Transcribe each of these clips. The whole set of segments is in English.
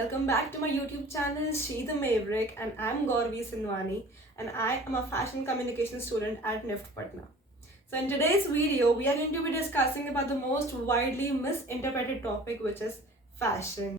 welcome back to my YouTube channel She the Maverick, and I'm Gauravi Sinwani, and I am a fashion communication student at NIFT Patna. So in today's video, we are going to be discussing about the most widely misinterpreted topic, which is fashion.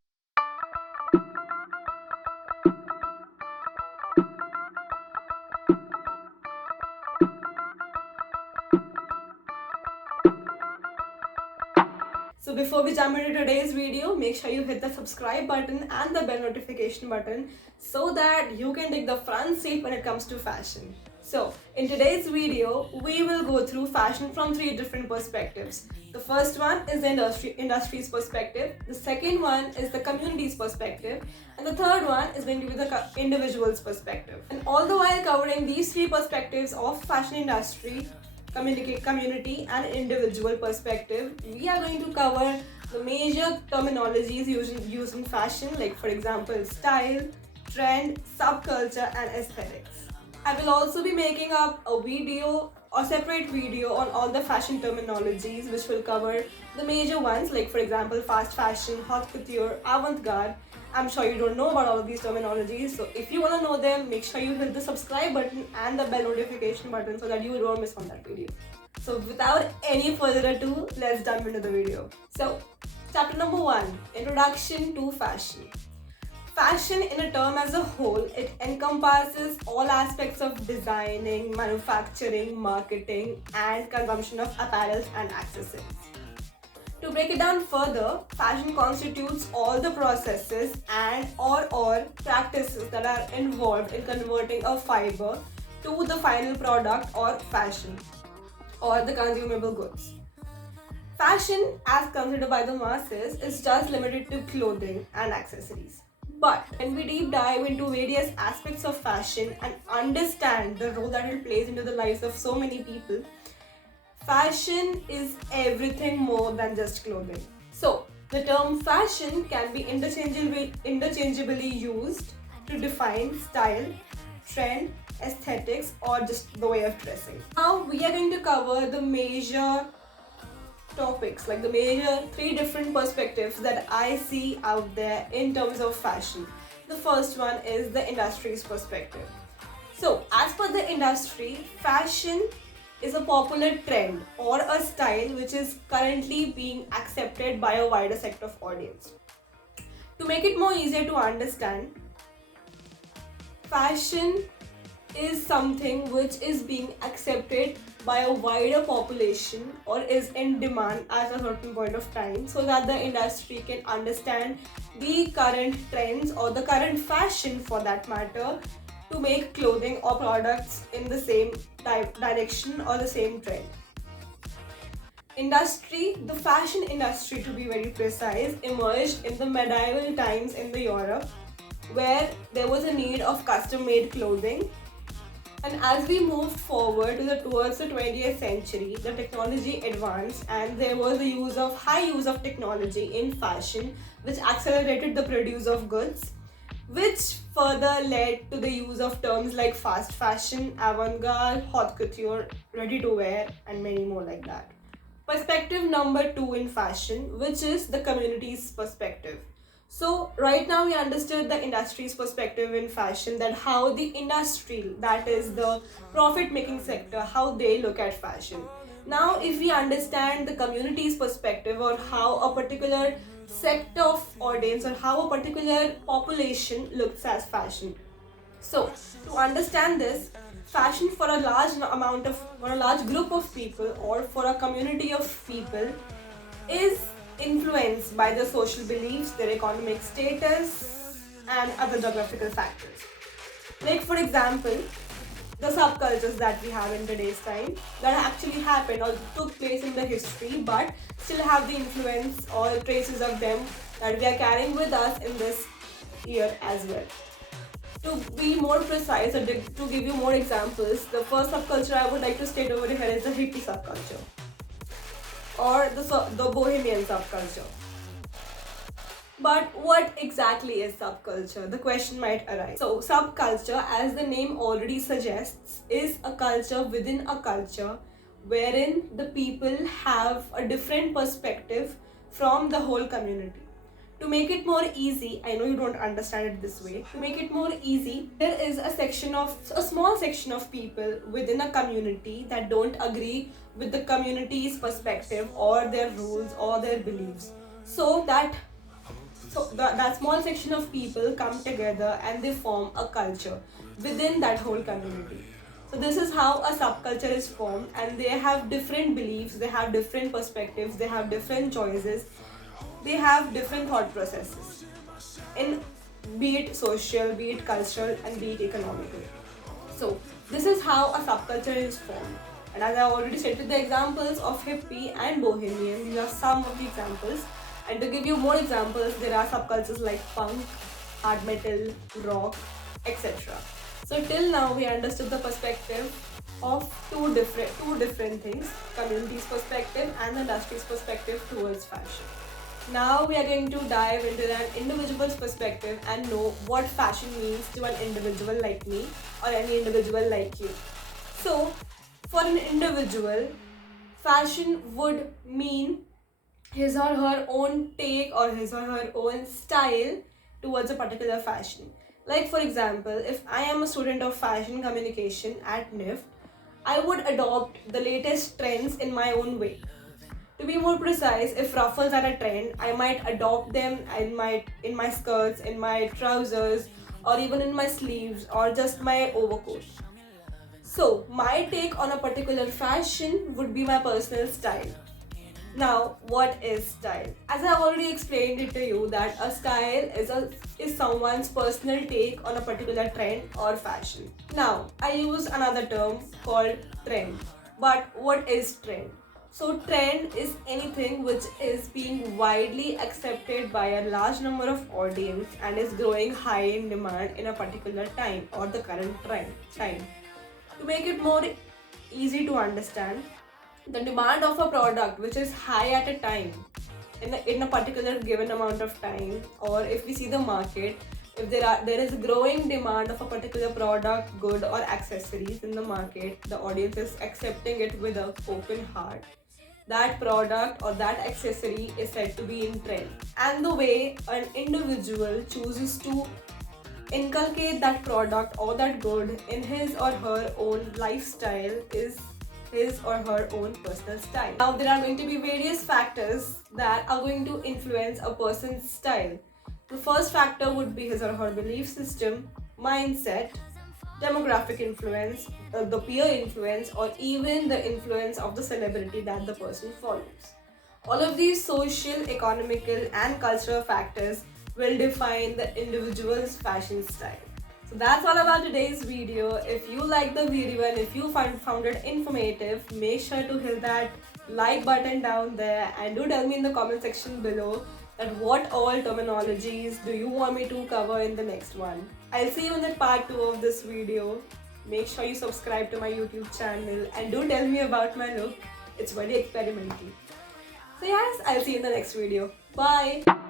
So before we jump into today's video, make sure you hit the subscribe button and the bell notification button so that you can take the front seat when it comes to fashion. So in today's video, we will go through fashion from three different perspectives. The first one is the industry's perspective, the second one is the community's perspective, and the third one is going to be the individual's perspective. And all the while covering these three perspectives of fashion industry, community and individual perspective, we are going to cover the major terminologies used in fashion, like for example style, trend, subculture and aesthetics. I will also be making up a video or separate video on all the fashion terminologies, which will cover the major ones, like for example fast fashion, haute couture, avant-garde. I'm sure you don't know about all of these terminologies, so if you want to know them, make sure you hit the subscribe button and the bell notification button so that you don't miss on that video. So without any further ado, let's jump into the video. So chapter number 1, Introduction to Fashion. Fashion in a term as a whole, it encompasses all aspects of designing, manufacturing, marketing and consumption of apparel and accessories. To break it down further, fashion constitutes all the processes and or practices that are involved in converting a fiber to the final product or fashion or the consumable goods. Fashion, as considered by the masses, is just limited to clothing and accessories. But when we deep dive into various aspects of fashion and understand the role that it plays into the lives of so many people, fashion is everything more than just clothing. So, the term fashion can be interchangeably used to define style, trend, aesthetics, or just the way of dressing. Now, we are going to cover the major topics, like the major three different perspectives that I see out there in terms of fashion. The first one is the industry's perspective. So, as per the industry, fashion is a popular trend or a style which is currently being accepted by a wider set of audience. To make it more easier to understand, fashion is something which is being accepted by a wider population or is in demand at a certain point of time, so that the industry can understand the current trends or the current fashion for that matter to make clothing or products in the same direction or the same trend. The fashion industry, to be very precise, emerged in the medieval times in the Europe, where there was a need of custom-made clothing. And as we moved forward towards the 20th century, the technology advanced and there was a high use of technology in fashion, which accelerated the produce of goods, which further led to the use of terms like fast fashion, avant-garde, haute couture, ready-to-wear, and many more like that. Perspective number 2 in fashion, which is the community's perspective. So right now we understood the industry's perspective in fashion, that how the industry, that is the profit-making sector, how they look at fashion. Now if we understand the community's perspective, or how a particular sector of audience or how a particular population looks at fashion. So to understand this, fashion for a large group of people or for a community of people is influenced by their social beliefs, their economic status and other geographical factors. Like for example, the subcultures that we have in today's time that actually happened or took place in the history, but still have the influence or traces of them that we are carrying with us in this year as well. To be more precise or to give you more examples, the first subculture I would like to state over here is the hippie subculture or the bohemian subculture. But what exactly is subculture? The question might arise. So subculture, as the name already suggests, is a culture within a culture wherein the people have a different perspective from the whole community. To make it more easy, I know you don't understand it this way. To make it more easy, there is a small section of people within a community that don't agree with the community's perspective or their rules or their beliefs. That small section of people come together and they form a culture within that whole community. So this is how a subculture is formed, and they have different beliefs, they have different perspectives, they have different choices, they have different thought processes in, be it social, be it cultural, and be it economical. So this is how a subculture is formed. And as I already stated the examples of hippie and bohemian, these are some of the examples. And to give you more examples, there are subcultures like punk, hard metal, rock, etc. So till now we understood the perspective of two different things, community's perspective and the industry's perspective towards fashion. Now we are going to dive into an individual's perspective and know what fashion means to an individual like me or any individual like you. So for an individual, fashion would mean his or her own take or his or her own style towards a particular fashion. Like for example, if I am a student of fashion communication at NIFT, I would adopt the latest trends in my own way. To be more precise, if ruffles are a trend, I might adopt them in my skirts, in my trousers, or even in my sleeves, or just my overcoat. So my take on a particular fashion would be my personal style. Now, what is style? As I already explained it to you, that a style is someone's personal take on a particular trend or fashion. Now, I use another term called trend. But what is trend? So trend is anything which is being widely accepted by a large number of audience and is growing high in demand in a particular time or the current time. To make it more easy to understand, the demand of a product which is high at a time in a particular given amount of time, or if we see the market, if there is a growing demand of a particular product, good or accessories in the market, the audience is accepting it with an open heart, that product or that accessory is said to be in trend. And the way an individual chooses to inculcate that product or that good in his or her own lifestyle is his or her own personal style. Now there are going to be various factors that are going to influence a person's style. The first factor would be his or her belief system, mindset, demographic influence, the peer influence, or even the influence of the celebrity that the person follows. All of these social, economical, and cultural factors will define the individual's fashion style. So that's all about today's video. If you liked the video and if you found it informative, make sure to hit that like button down there, and do tell me in the comment section below that what all terminologies do you want me to cover in the next one. I'll see you in the part 2 of this video. Make sure you subscribe to my YouTube channel and do tell me about my look. It's very experimental. So yes, I'll see you in the next video. Bye!